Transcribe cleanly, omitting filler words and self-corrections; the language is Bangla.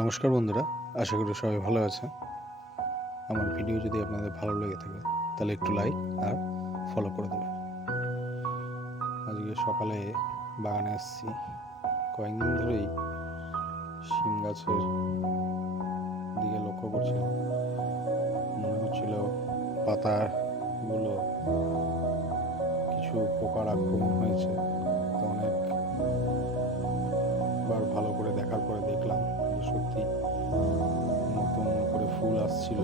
নমস্কার বন্ধুরা, আশা করি সবাই ভালো আছে। আমার ভিডিও যদি আপনাদের ভালো লেগে থাকে তাহলে একটু লাইক আর ফলো করে দেবেন। আজকে সকালে বাগানে এসেছি। কয়েকদিন ধরেই শিম গাছের দিকে লক্ষ্য করছিলাম। মনে হচ্ছিল পাতাগুলো কিছু পোকার আক্রমণ হয়েছে। তো অনেকবার ভালো করে দেখার পরে দেখলাম যে সত্যি নতুন করে ফুল আসছিল